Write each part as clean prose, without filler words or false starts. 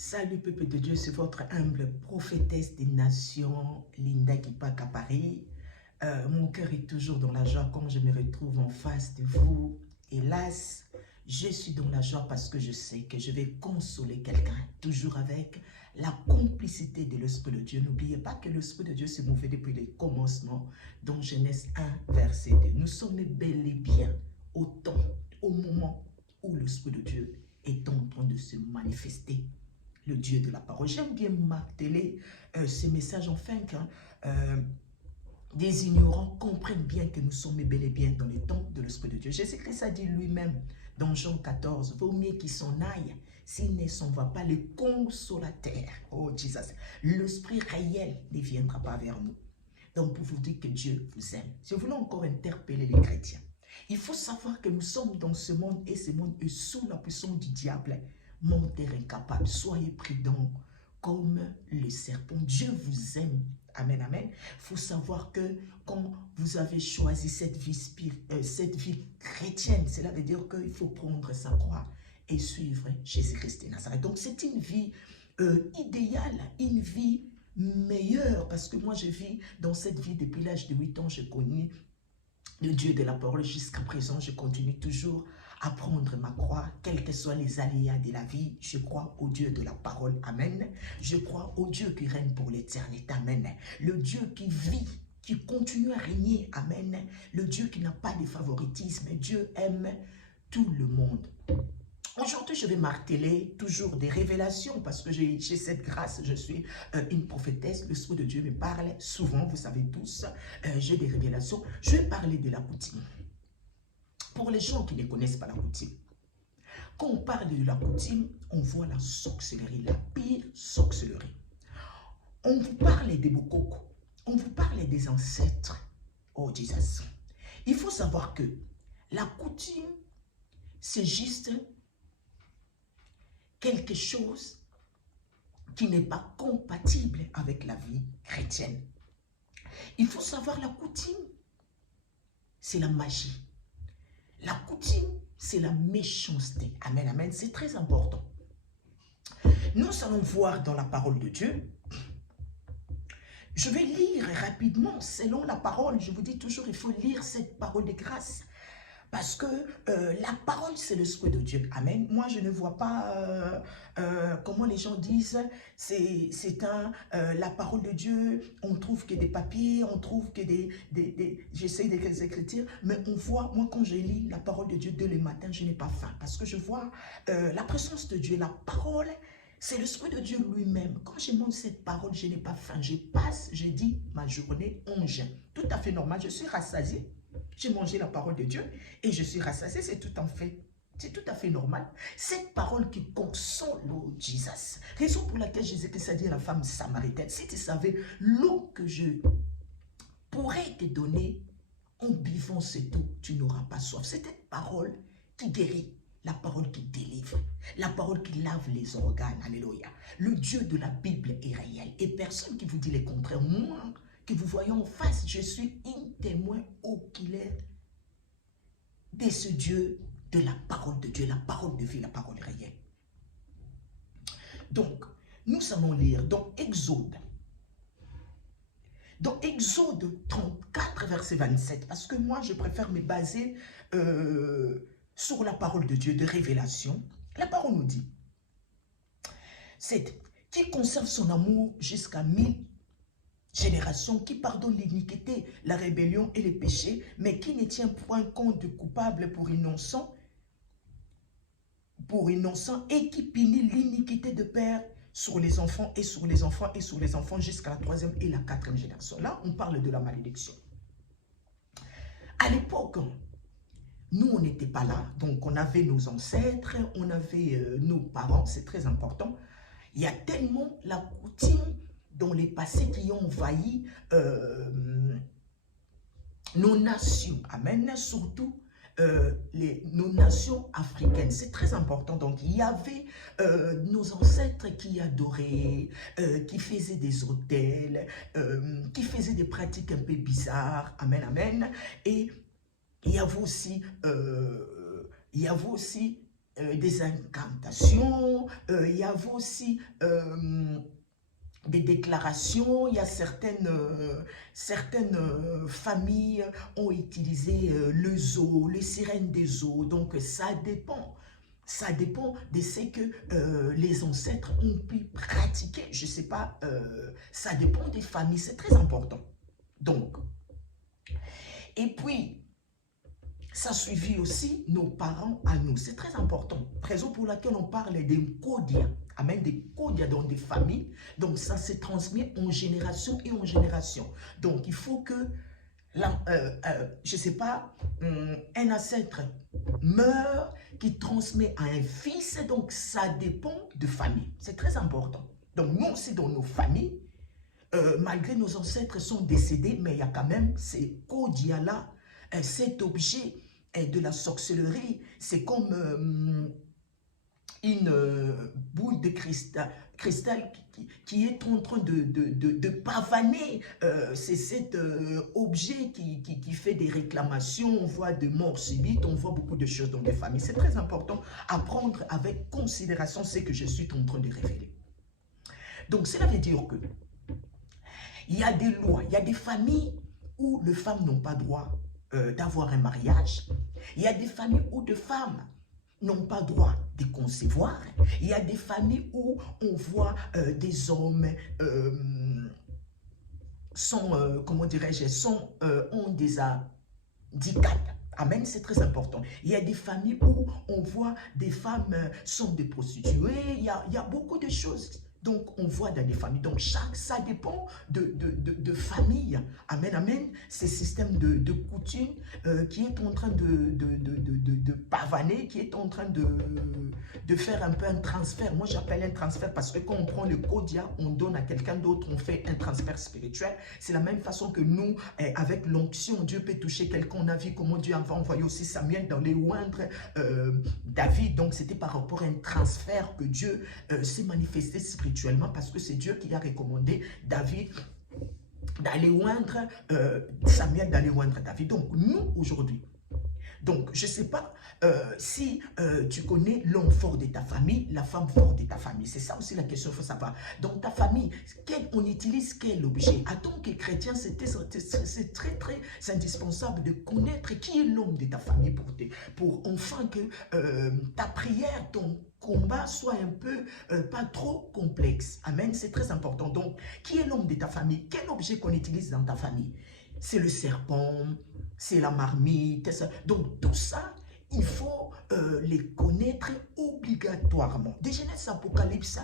Salut peuple de Dieu, c'est votre humble prophétesse des nations, Linda Kipaka Paris. Mon cœur est toujours dans la joie quand je me retrouve en face de vous. Hélas, je suis dans la joie parce que je sais que je vais consoler quelqu'un, toujours avec la complicité de l'Esprit de Dieu. N'oubliez pas que l'Esprit de Dieu s'est mouvé depuis le commencement, dans Genèse 1, verset 2. Nous sommes bel et bien au temps, au moment où l'Esprit de Dieu est en train de se manifester. Le Dieu de la parole. J'aime bien marteler ces messages afin que des ignorants comprennent bien que nous sommes bel et bien dans le temps de l'Esprit de Dieu. Jésus-Christ a dit lui-même dans Jean 14, vaut mieux qu'il s'en aille s'il ne s'en va pas, le consolateur. Oh Jesus, l'Esprit réel ne viendra pas vers nous. Donc pour vous dire que Dieu vous aime. Je voulais encore interpeller les chrétiens. Il faut savoir que nous sommes dans ce monde et ce monde est sous la puissance du diable. Menteur incapable, soyez prudents comme le serpent. Dieu vous aime. Amen, amen. Il faut savoir que quand vous avez choisi cette vie chrétienne, cela veut dire qu'il faut prendre sa croix et suivre Jésus-Christ de Nazareth. Donc c'est une vie idéale, une vie meilleure, parce que moi je vis dans cette vie depuis l'âge de 8 ans, j'ai connu le Dieu de la parole jusqu'à présent, je continue toujours à prendre ma croix, quels que soient les aléas de la vie. Je crois au Dieu de la parole, amen. Je crois au Dieu qui règne pour l'éternité, amen. Le Dieu qui vit, qui continue à régner, amen. Le Dieu qui n'a pas de favoritisme, Dieu aime tout le monde. Aujourd'hui, je vais marteler toujours des révélations parce que j'ai cette grâce, je suis une prophétesse, l'Esprit de Dieu me parle souvent, vous savez tous, j'ai des révélations. Je vais parler de la coutume. Pour les gens qui ne connaissent pas la coutume, quand on parle de la coutume, on voit la sorcellerie, la pire sorcellerie. On vous parle des bokoko, on vous parle des ancêtres. Oh Jesus. Il faut savoir que la coutume, c'est juste quelque chose qui n'est pas compatible avec la vie chrétienne. Il faut savoir la coutume, c'est la magie. La coutume, c'est la méchanceté. Amen, amen. C'est très important. Nous allons voir dans la parole de Dieu. Je vais lire rapidement selon la parole. Je vous dis toujours, il faut lire cette parole de grâce. Parce que la parole, c'est l'Esprit de Dieu. Amen. Moi, je ne vois pas comment les gens disent, c'est la parole de Dieu. On trouve que des papiers, on trouve que j'essaie des écritures, mais on voit, moi, quand je lis la parole de Dieu dès le matin, je n'ai pas faim. Parce que je vois la présence de Dieu, la parole, c'est l'Esprit de Dieu lui-même. Quand je mange cette parole, je n'ai pas faim. Je passe, je dis ma journée en jeûne. Tout à fait normal, je suis rassasié. J'ai mangé la parole de Dieu et je suis rassasié, c'est tout à fait normal. Cette parole qui console l'eau Jesus. Raison pour laquelle Jésus a dit à la femme samaritaine, si tu savais l'eau que je pourrais te donner en buvant cette eau, tu n'auras pas soif. C'est cette parole qui guérit, la parole qui délivre, la parole qui lave les organes. Alléluia. Le Dieu de la Bible est réel et personne qui vous dit le contraire. Moi, que vous voyez en face, je suis un témoin oculaire de ce Dieu, de la parole de Dieu, la parole de vie, la parole réelle. Donc, nous allons lire dans Exode. Dans Exode 34, verset 27, parce que moi, je préfère me baser sur la parole de Dieu, de révélation. La parole nous dit, c'est qui conserve son amour jusqu'à 1000 génération, qui pardonne l'iniquité, la rébellion et les péchés, mais qui ne tient point compte du coupable pour innocent et qui punit l'iniquité de père sur les enfants et sur les enfants et sur les enfants jusqu'à la 3e et la 4e génération. Là, on parle de la malédiction. À l'époque, nous, on n'était pas là, donc on avait nos ancêtres, on avait nos parents, c'est très important. Il y a tellement la coutume dans les passés qui ont envahi nos nations, amen, surtout nos nations africaines. C'est très important. Donc, il y avait nos ancêtres qui adoraient, qui faisaient des autels, qui faisaient des pratiques un peu bizarres, amen, amen. Et il y avait aussi des incantations, il y avait aussi des déclarations. Il y a certaines familles ont utilisé le zoo, les sirènes des eaux. Donc ça dépend. Ça dépend de ce que les ancêtres ont pu pratiquer. Je ne sais pas, ça dépend des familles, c'est très important. Donc, et puis, ça suivit aussi nos parents à nous. C'est très important. Raison pour laquelle on parle des codia. Amen, des codia dans des familles. Donc, ça se transmet en génération et en génération. Donc, il faut que je ne sais pas, un ancêtre meurt, qui transmet à un fils, donc ça dépend de famille. C'est très important. Donc nous aussi dans nos familles, malgré nos ancêtres sont décédés, mais il y a quand même ces codia-là, cet objet de la sorcellerie, c'est comme une boule de cristal qui est en train de pavaner. C'est cet objet qui fait des réclamations, on voit des morts subites, on voit beaucoup de choses dans les familles. C'est très important à prendre avec considération ce que je suis en train de révéler. Donc cela veut dire que il y a des lois, il y a des familles où les femmes n'ont pas droit d'avoir un mariage. Il y a des familles où des femmes n'ont pas droit de concevoir. Il y a des familles où on voit des hommes comment dirais-je, ont des handicaps. Amen, c'est très important. Il y a des familles où on voit des femmes sont des prostituées. Il y a beaucoup de choses. Donc, on voit dans les familles. Donc, ça dépend de famille. Amen, amen. Ces systèmes de coutumes qui est en train de pavaner, qui est en train de faire un peu un transfert. Moi, j'appelle un transfert parce que quand on prend le codia, on donne à quelqu'un d'autre, on fait un transfert spirituel. C'est la même façon que nous, avec l'onction, Dieu peut toucher quelqu'un. On a vu comment Dieu avait envoyé aussi Samuel dans les oindres David. Donc, c'était par rapport à un transfert que Dieu s'est manifesté spirituellement parce que c'est Dieu qui a recommandé David d'aller oindre Samuel, d'aller oindre David. Donc, nous, aujourd'hui, donc, je ne sais pas si tu connais l'homme fort de ta famille, la femme forte de ta famille. C'est ça aussi la question, il faut savoir. Dans ta famille, on utilise quel objet? En tant que chrétien, c'est très indispensable de connaître qui est l'homme de ta famille pour enfin que ta prière, ton combat soit un peu pas trop complexe. Amen, c'est très important. Donc, qui est l'homme de ta famille? Quel objet qu'on utilise dans ta famille? C'est le serpent, c'est la marmite. Donc tout ça, il faut les connaître obligatoirement. De Genèse Apocalypse,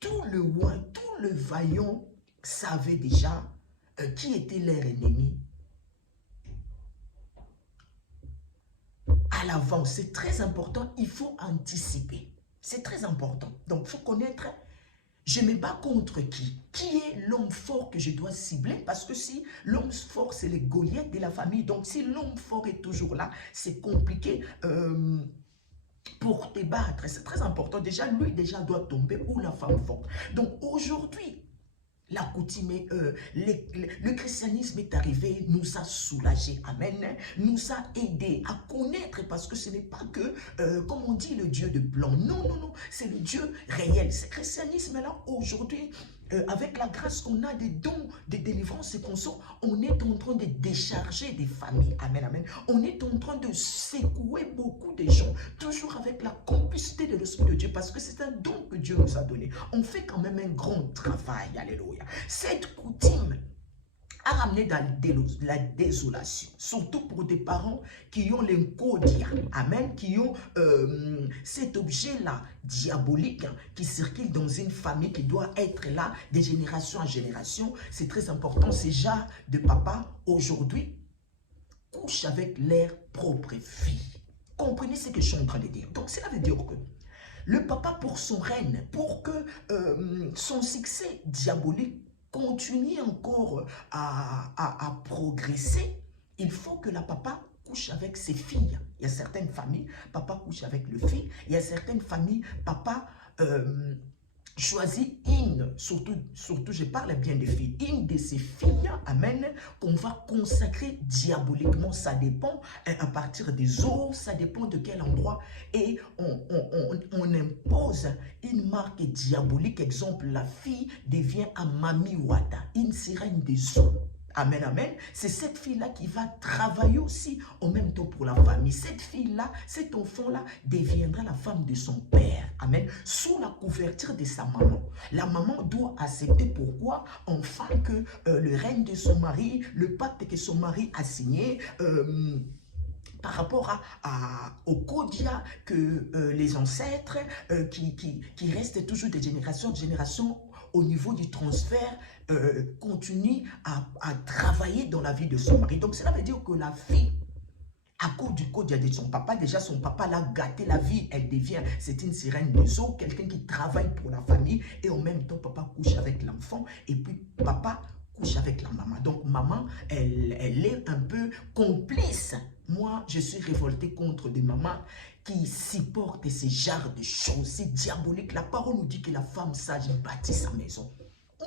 tout le vaillant savait déjà qui était leur ennemi à l'avance. C'est très important, il faut anticiper. C'est très important. Donc, il faut connaître, je me bats contre qui? Qui est l'homme fort que je dois cibler? Parce que si l'homme fort, c'est le Goliath de la famille. Donc, si l'homme fort est toujours là, c'est compliqué pour te battre. C'est très important. Déjà, lui, doit tomber ou la femme forte. Donc, aujourd'hui, la coutume, le christianisme est arrivé, nous a soulagés, amen, nous a aidés à connaître, parce que ce n'est pas que, comme on dit, le Dieu de blanc, non, non, non, c'est le Dieu réel. Ce christianisme-là, aujourd'hui, avec la grâce qu'on a des dons de délivrance et qu'on sort, on est en train de décharger des familles, amen, amen, on est en train de secouer beaucoup de gens, toujours avec la complicité de l'Esprit de Dieu, parce que c'est un don que Dieu nous a donné. On fait quand même un grand travail, alléluia. Cette coutume a ramené dans la désolation, surtout pour des parents qui ont l'encodia, amen, qui ont cet objet-là diabolique qui circule dans une famille qui doit être là de génération en génération. C'est très important. Ces genres de papas aujourd'hui couchent avec leur propre fille. Comprenez ce que je suis en train de dire. Donc cela veut dire que le papa, pour son règne, pour que son succès diabolique continue encore à progresser, il faut que la papa couche avec ses filles. Il y a certaines familles, papa couche avec le fils. Il y a certaines familles, papa, choisis une, surtout je parle bien des filles, une de ces filles, amen, qu'on va consacrer diaboliquement. Ça dépend à partir des eaux, ça dépend de quel endroit. Et on impose une marque diabolique. Exemple, la fille devient un Mami Wata, une sirène des eaux. Amen, amen. C'est cette fille-là qui va travailler aussi en même temps pour la famille. Cette fille-là, cet enfant-là deviendra la femme de son père. Amen. Sous la couverture de sa maman. La maman doit accepter pourquoi, enfin, que le règne de son mari, le pacte que son mari a signé, par rapport au Kodia que les ancêtres qui restent toujours de génération en génération au niveau du transfert continue à travailler dans la vie de son mari. Donc cela veut dire que la fille, à cause du Kodia de son papa, déjà son papa l'a gâté la vie, elle devient, c'est une sirène des eaux, quelqu'un qui travaille pour la famille et en même temps papa couche avec l'enfant et puis papa couche avec la maman. Donc maman, elle est un peu complice. Moi, je suis révolté contre des mamans qui supportent ce genre de choses. C'est diabolique. La parole nous dit que la femme sage bâtit sa maison.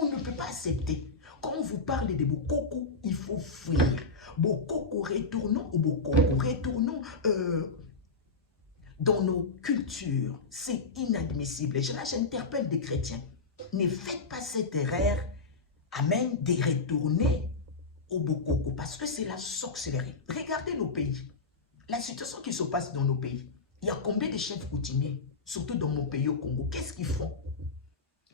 On ne peut pas accepter. Quand on vous parle de Bokoko, il faut fuir. Bokoko, retournons au Bokoko. Retournons dans nos cultures. C'est inadmissible. Et là, j'interpelle des chrétiens. Ne faites pas cette erreur, amen, de retourner au Bokoko, parce que c'est la sorcellerie. Regardez nos pays. La situation qui se passe dans nos pays. Il y a combien de chefs coutumiers, surtout dans mon pays au Congo, qu'est-ce qu'ils font?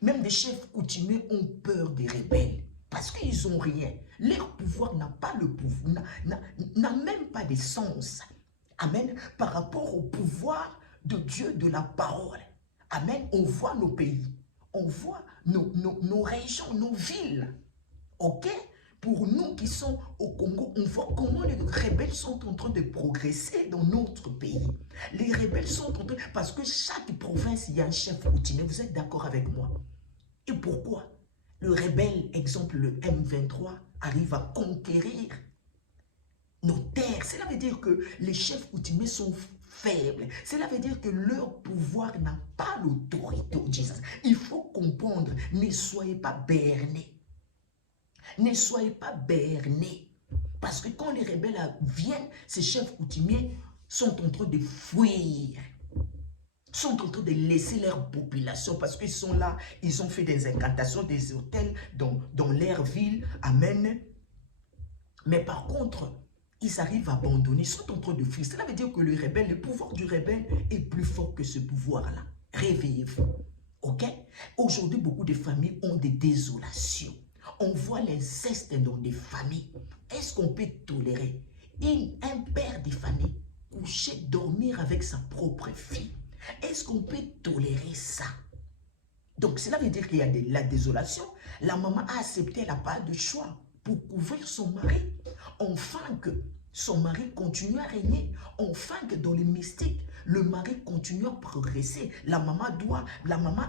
Même des chefs coutumiers ont peur des rebelles, parce qu'ils n'ont rien. Leur pouvoir n'a pas le pouvoir, n'a même pas de sens. Amen. Par rapport au pouvoir de Dieu, de la parole. Amen. On voit nos pays. On voit nos régions, nos villes. Ok? Pour nous qui sommes au Congo, on voit comment les rebelles sont en train de progresser dans notre pays. Les rebelles sont en train... Parce que chaque province, il y a un chef coutumier. Vous êtes d'accord avec moi? Et pourquoi? Le rebelle, exemple le M23, arrive à conquérir nos terres. Cela veut dire que les chefs coutumiers sont faibles. Cela veut dire que leur pouvoir n'a pas l'autorité. Il faut comprendre, ne soyez pas bernés. Ne soyez pas bernés. Parce que quand les rebelles viennent, ces chefs coutumiers sont en train de fuir. Sont en train de laisser leur population parce qu'ils sont là, ils ont fait des incantations, des hôtels dans leur ville. Amen. Mais par contre, ils arrivent à abandonner, ils sont en train de fuir. Cela veut dire que le pouvoir du rebelle est plus fort que ce pouvoir-là. Réveillez-vous. Ok? Aujourd'hui, beaucoup de familles ont des désolations. On voit l'inceste dans des familles. Est-ce qu'on peut tolérer un père de famille coucher, dormir avec sa propre fille? Est-ce qu'on peut tolérer ça? Donc, cela veut dire qu'il y a la désolation. La maman a accepté, elle n'a pas de choix pour couvrir son mari. Enfin que son mari continue à régner. Enfin que dans le mystique, le mari continue à progresser. La maman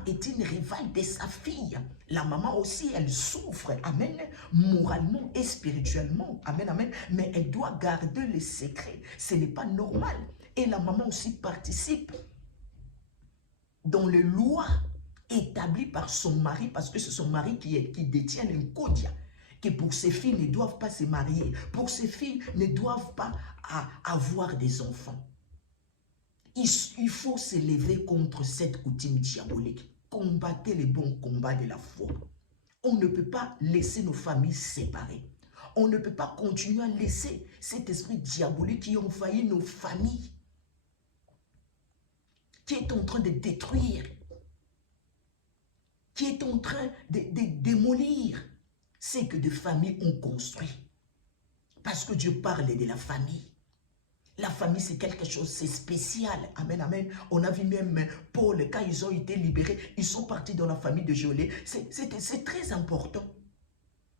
est une rivale de sa fille. La maman aussi, elle souffre, amen, moralement et spirituellement, amen, amen. Mais elle doit garder le secret. Ce n'est pas normal. Et la maman aussi participe dans les lois établies par son mari, parce que c'est son mari qui détient un Kodia, que pour ses filles ne doivent pas se marier, pour ses filles ne doivent pas avoir des enfants. Il faut se lever contre cette coutume diabolique. Combattez les bons combats de la foi. On ne peut pas laisser nos familles séparées. On ne peut pas continuer à laisser cet esprit diabolique qui envahit nos familles, qui est en train de détruire, qui est en train de démolir ce que des familles ont construit. Parce que Dieu parle de la famille. La famille, c'est quelque chose, c'est spécial. Amen, amen. On a vu même Paul, quand ils ont été libérés, ils sont partis dans la famille de Joël. C'est très important.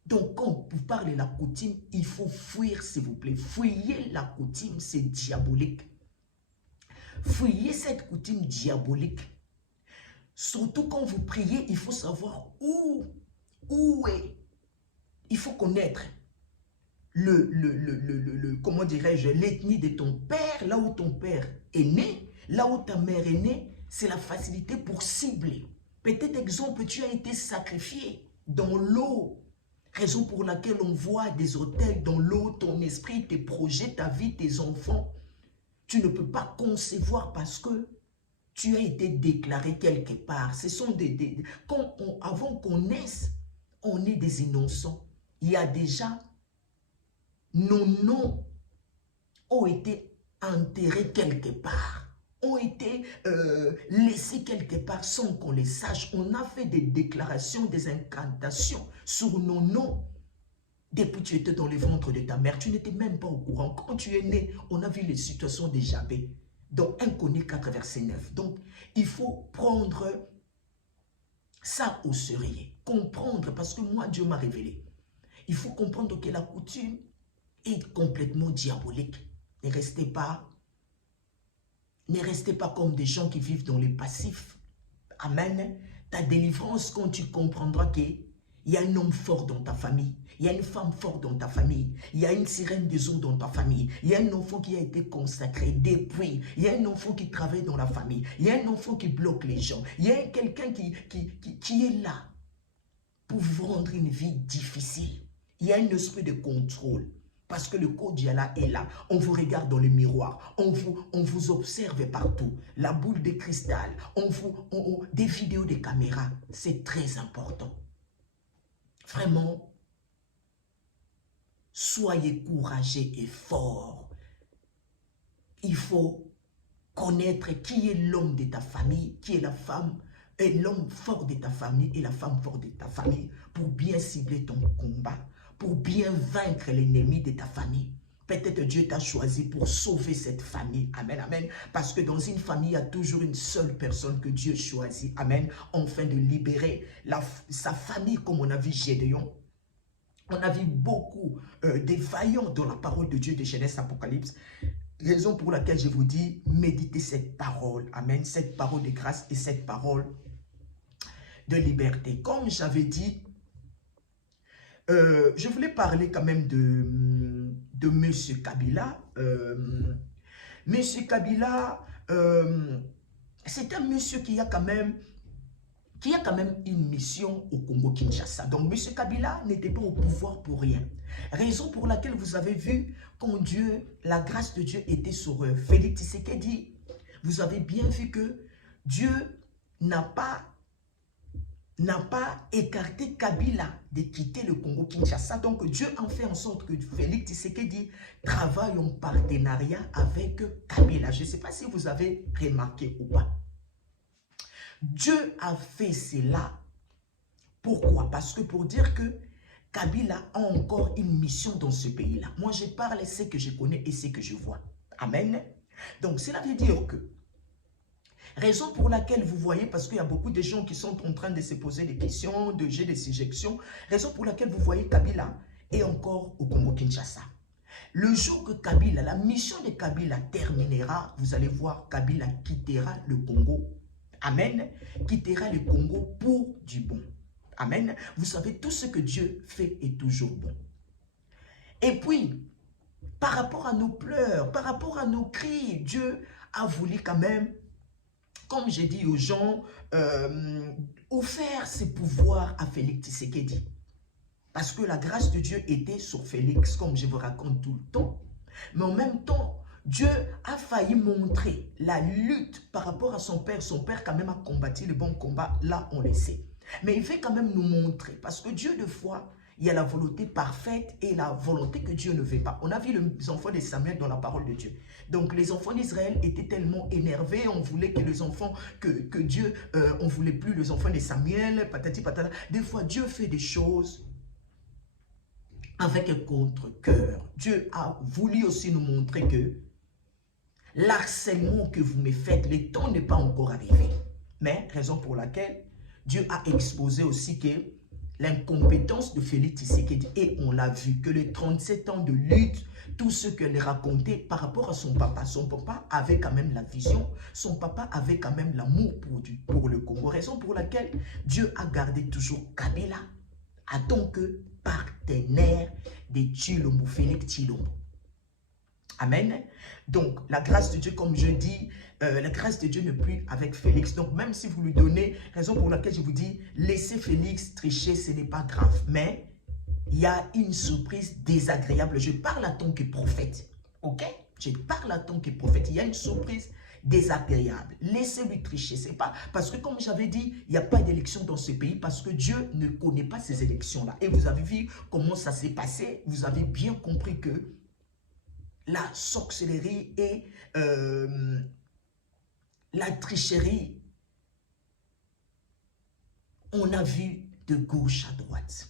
Donc, quand vous parlez de la coutume, il faut fuir, s'il vous plaît. Fuyez la coutume, c'est diabolique. Fuyez cette coutume diabolique. Surtout quand vous priez, il faut savoir où est. Il faut connaître comment dirais-je, l'ethnie de ton père, là où ton père est né, là où ta mère est née, c'est la facilité pour cibler. Peut-être, exemple, tu as été sacrifié dans l'eau. Raison pour laquelle on voit des autels dans l'eau, ton esprit, tes projets, ta vie, tes enfants. Tu ne peux pas concevoir parce que tu as été déclaré quelque part. Ce sont avant qu'on naisse, on est des innocents. Il y a déjà, nos noms ont été enterrés quelque part, ont été laissés quelque part sans qu'on les sache. On a fait des déclarations, des incantations sur nos noms. Depuis que tu étais dans le ventre de ta mère, tu n'étais même pas au courant. Quand tu es né, on a vu les situations de Jabé. Donc, 1 Chroniques 4, verset 9. Donc, il faut prendre ça au sérieux. Comprendre, parce que moi, Dieu m'a révélé. Il faut comprendre que la coutume est complètement diabolique. Ne restez pas comme des gens qui vivent dans le passif. Amen. Ta délivrance, quand tu comprendras qu'il y a un homme fort dans ta famille, il y a une femme forte dans ta famille, il y a une sirène des eaux dans ta famille, il y a un enfant qui a été consacré depuis, il y a un enfant qui travaille dans la famille, il y a un enfant qui bloque les gens, il y a quelqu'un qui est là pour vous rendre une vie difficile. Il y a un esprit de contrôle. Parce que le Kodiala est là. On vous regarde dans le miroir. On vous observe partout. La boule de cristal. Des vidéos de caméras. C'est très important. Vraiment, soyez courageux et forts. Il faut connaître qui est l'homme de ta famille, qui est la femme, et l'homme fort de ta famille et la femme forte de ta famille pour bien cibler ton combat, pour bien vaincre l'ennemi de ta famille. Peut-être Dieu t'a choisi pour sauver cette famille. Amen, amen. Parce que dans une famille, il y a toujours une seule personne que Dieu choisit. Amen. Afin de libérer sa famille, comme on a vu Gédéon. On a vu beaucoup des vaillants dans la parole de Dieu de Genèse Apocalypse. Raison pour laquelle je vous dis, méditez cette parole. Amen. Cette parole de grâce et cette parole de liberté. Comme j'avais dit, je voulais parler quand même de M. Kabila. M. Kabila, c'est un monsieur qui a quand même une mission au Congo-Kinshasa. Donc, M. Kabila n'était pas au pouvoir pour rien. Raison pour laquelle vous avez vu, quand la grâce de Dieu était sur Félix Tshisekedi, vous avez bien vu que Dieu n'a pas écarté Kabila de quitter le Congo-Kinshasa. Donc, Dieu a fait en sorte que Félix Tshisekedi travaille en partenariat avec Kabila. Je ne sais pas si vous avez remarqué ou pas. Dieu a fait cela. Pourquoi? Parce que pour dire que Kabila a encore une mission dans ce pays-là. Moi, je parle ce que je connais et ce que je vois. Amen. Donc, cela veut dire que, raison pour laquelle vous voyez, parce qu'il y a beaucoup de gens qui sont en train de se poser des questions, de jets de séjection, raison pour laquelle vous voyez Kabila est encore au Congo-Kinshasa. Le jour que Kabila, la mission de Kabila terminera, vous allez voir, Kabila quittera le Congo. Amen. Quittera le Congo pour du bon. Amen. Vous savez, tout ce que Dieu fait est toujours bon. Et puis, par rapport à nos pleurs, par rapport à nos cris, Dieu a voulu quand même, comme j'ai dit aux gens, offrir ses pouvoirs à Félix Tshisekedi. Parce que la grâce de Dieu était sur Félix, comme je vous raconte tout le temps. Mais en même temps, Dieu a failli montrer la lutte par rapport à son père. Son père quand même a combattu le bon combat, là on le sait. Mais il veut quand même nous montrer, parce que Dieu de fois, il y a la volonté parfaite et la volonté que Dieu ne veut pas. On a vu les enfants de Samuel dans la parole de Dieu. Donc les enfants d'Israël étaient tellement énervés, on voulait que les enfants, que Dieu, on ne voulait plus les enfants de Samuel, patati patata. Des fois Dieu fait des choses avec un contre-cœur. Dieu a voulu aussi nous montrer que l'harcèlement que vous me faites, le temps n'est pas encore arrivé. Mais, raison pour laquelle Dieu a exposé aussi que l'incompétence de Félix Tshisekedi, et on l'a vu, que les 37 ans de lutte, tout ce qu'elle racontait par rapport à son papa avait quand même la vision, son papa avait quand même l'amour pour le Congo. Raison pour laquelle Dieu a gardé toujours Kabila en tant que partenaire de Tshilombo, Félix Tshilombo. Amen. Donc, la grâce de Dieu, comme je dis, la grâce de Dieu n'est plus avec Félix. Donc, même si vous lui donnez, raison pour laquelle je vous dis, laissez Félix tricher, ce n'est pas grave. Mais, il y a une surprise désagréable. Je parle à tant que prophète. Ok? Je parle à tant que prophète. Il y a une surprise désagréable. Laissez-lui tricher. C'est pas parce que, comme j'avais dit, il n'y a pas d'élection dans ce pays parce que Dieu ne connaît pas ces élections-là. Et vous avez vu comment ça s'est passé. Vous avez bien compris que la sorcellerie et la tricherie, on a vu de gauche à droite.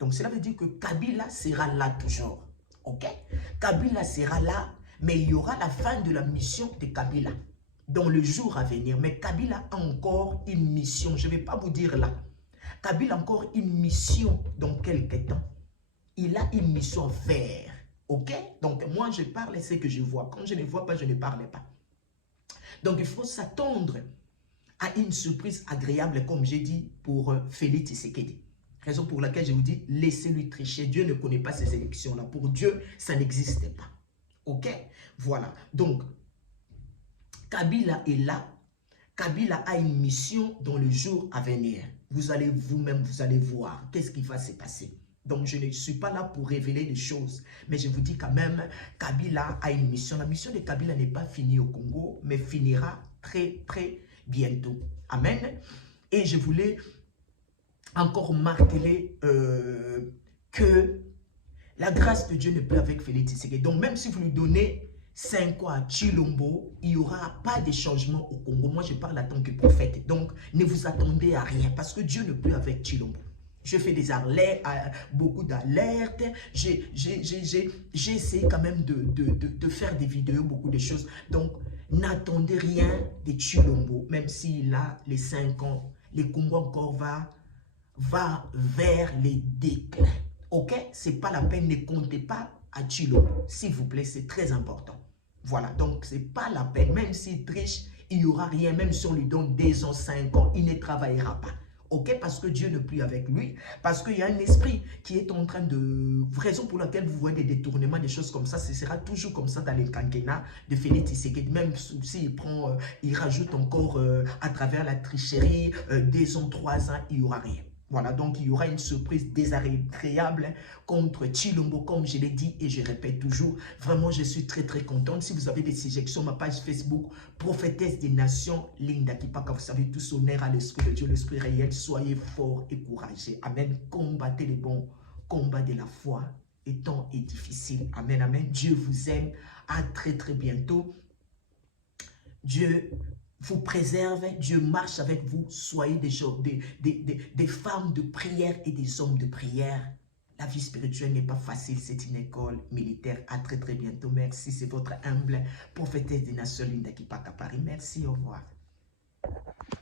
Donc, cela veut dire que Kabila sera là toujours. Ok? Kabila sera là, mais il y aura la fin de la mission de Kabila dans le jour à venir. Mais Kabila a encore une mission. Je ne vais pas vous dire là. Kabila a encore une mission dans quelques temps. Il a une mission à faire. Ok? Donc, moi, je parle ce que je vois. Quand je ne vois pas, je ne parle pas. Donc, il faut s'attendre à une surprise agréable, comme j'ai dit, pour Félix Tshisekedi. Raison pour laquelle je vous dis, laissez-lui tricher. Dieu ne connaît pas ces élections-là. Pour Dieu, ça n'existe pas. Ok? Voilà. Donc, Kabila est là. Kabila a une mission dans le jour à venir. Vous allez vous-même, vous allez voir qu'est-ce qui va se passer. Donc, je ne suis pas là pour révéler des choses. Mais je vous dis quand même, Kabila a une mission. La mission de Kabila n'est pas finie au Congo, mais finira très, très bientôt. Amen. Et je voulais encore marteler que la grâce de Dieu n'est plus avec Félix Tshisekedi. Donc, même si vous lui donnez 5 ans à Tshilombo, il n'y aura pas de changement au Congo. Moi, je parle en tant que prophète. Donc, ne vous attendez à rien parce que Dieu n'est plus avec Tshilombo. Je fais des alertes, beaucoup d'alertes. J'ai essayé quand même de faire des vidéos, beaucoup de choses. Donc, n'attendez rien de Tshilombo, même s'il a les 5 ans. Le Congo encore va vers les déclins. Ok? C'est pas la peine, ne comptez pas à Tshilombo. S'il vous plaît, c'est très important. Voilà, donc c'est pas la peine. Même s'il triche, il n'y aura rien. Même si on lui donne 2 ans, 5 ans, il ne travaillera pas. Ok, parce que Dieu n'est plus avec lui, parce qu'il y a un esprit qui est en train de... Raison pour laquelle vous voyez des détournements, des choses comme ça, ce sera toujours comme ça dans les quinquennats de Félix Tshisekedi. Même s'il prend, il rajoute encore à travers la tricherie, 2 ans, 3 ans, il n'y aura rien. Voilà, donc il y aura une surprise désagréable contre Tshilombo, comme je l'ai dit et je répète toujours. Vraiment, je suis très très contente. Si vous avez des suggestions sur ma page Facebook, Prophétesse des Nations, Linda Kipaka, vous savez, tous honneur à l'Esprit de Dieu, l'Esprit réel. Soyez forts et courageux. Amen. Combattez les bons combats de la foi. Et temps est difficile. Amen, amen. Dieu vous aime. À très très bientôt. Dieu vous préserve, Dieu marche avec vous, soyez des femmes de prière et des hommes de prière. La vie spirituelle n'est pas facile, c'est une école militaire. À très très bientôt. Merci, c'est votre humble prophétesse des nations Linda Kipaka Paris. Merci, au revoir.